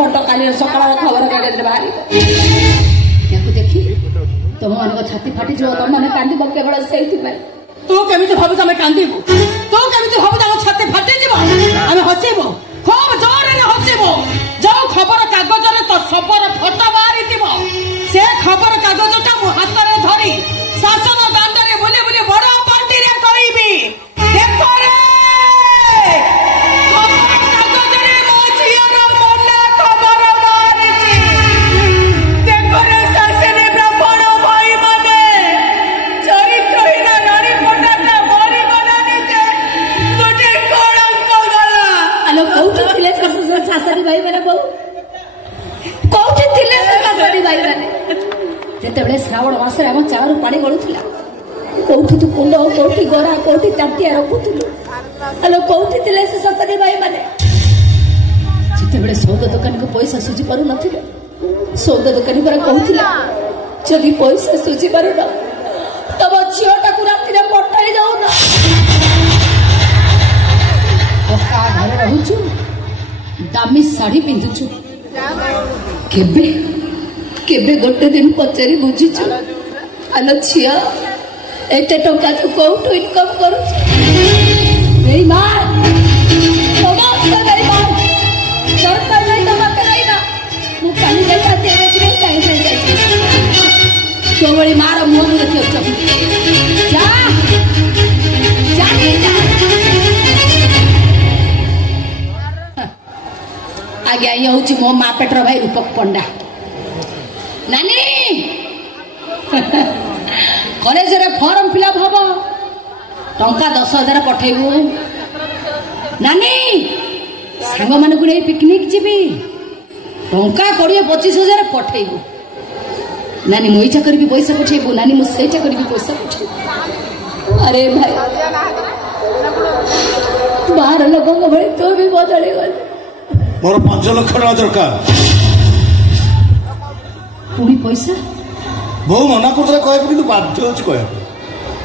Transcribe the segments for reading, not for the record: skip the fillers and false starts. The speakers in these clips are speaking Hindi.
फोटो काली सकाल खबर कागज बाहर देखी तुम मान छाती फाटी जो तुम मैंने कांद केवल से तू केमी भाव आम कांदू तू केमी भाव आम छाती फाटी आम हसबू खूब जोर हसबू जो खबर कागज तो सबर फोटो बाहरी से खबर कागज टा मु हाथ में धरी शासन दांड में बुले बुले बड़ पार्टी रे कहबी देखो रे सासरी भाई मैंने बहु कौटी थिले सासरी भाई मैंने जेतेबेले श्रावण मासरे हम चारू पानी गळुथिला कौठी तू कुंड कौठी गरा कौठी ताटिया रखुथिलु हेलो कौठी थिले से सासरी भाई मैंने जेतेबेले सौदा दुकान को पैसा सुझी पारु नथिले सौदा दुकानी पर कहूथिला जदि पैसा सुझी पारु न तब झियोटा को राती रे पठाई जाऊ ना ओका घर रहूछु दामी साड़ी पिंधुछु केबे केबे गोटे दिन पचारि बुझीछु आलो छिया एते टका तू कोठु इनकम करूछु नहीं मार समाप्त नहीं मार सरकार नहीं तो मत नहीं ना मु काली जाता तेरे से साई साई तो बड़ी मार मुंह में रखियो चप जा जा आज्ञा ये हूँ मो माँ पेटर भाई रूपक पंडा नानी कॉलेज रे फॉर्म फिलअप हम टंका 10,000 पठेबू नानी सांग मान को पिकनिक जीवी टंका 20-25,000 पठेबू नानी मुई चाकर भी पैसा पठेबू नानी मु से चाकर भी पैसा पठेबू अरे भाई बाहर लोगों को भाई तो भी बदली गल मोर 5 लाख टका दरकार पूरी पैसा बहु मना कर कह कि बाध्य अच्छे कह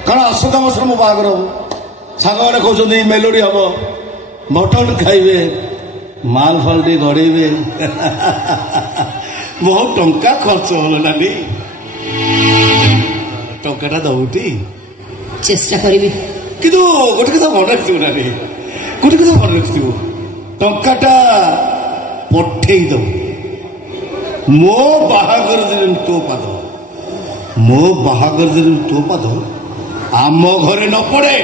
कारण आसंता मास मो बाहर हम सांग मैंने कहते मेलोडी हम मटन खाइबे माल फाल टे गड़े बहुत टंका खर्च हल नानी टंका दौटी चेष्टा करी कि गोटे कथा मन रखी नानी गोटे कथा मन रखी टंकाटा पठे दब मो बाहागर दिन तो पाद मो बाहागर दिन तो पाद आम घरे न पड़े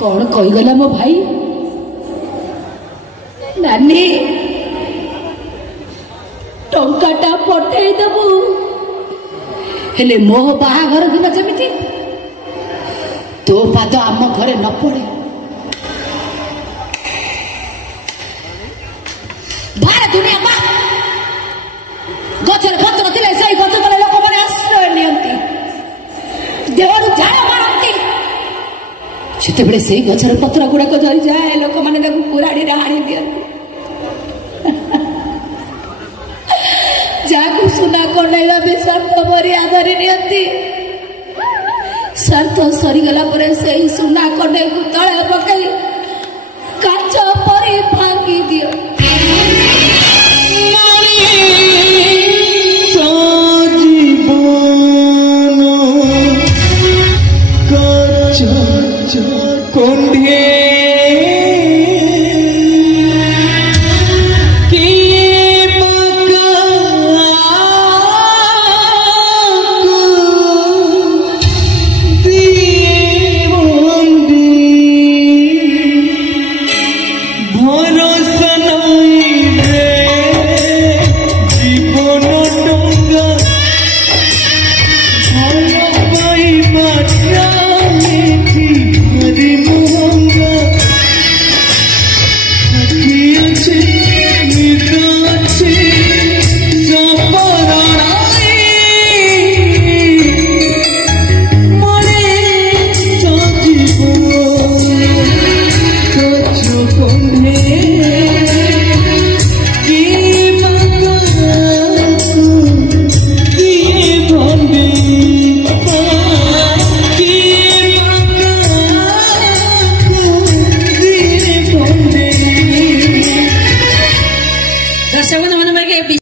कौन कहीगला मो भाई नानी टंकाटा पठे दबु हेले मो बाहाघर दिन जमीती तो पाद आम घरे न पड़े बाहर दुनिया मा गचर पत्र थिले सही गच तले लोक माने आश्रय नियंती देवरु झाड़ मारंती सेते बेले सही गचर पत्र गुड़ाक धरी जाए लोक मैंने कुराड़ी हाणी दिखती जहाँ सुना कणैवा भी स्वार्थ मर्यादा नियंती स्वार्थ सरीगला सुना कणै को तले पकई काच परी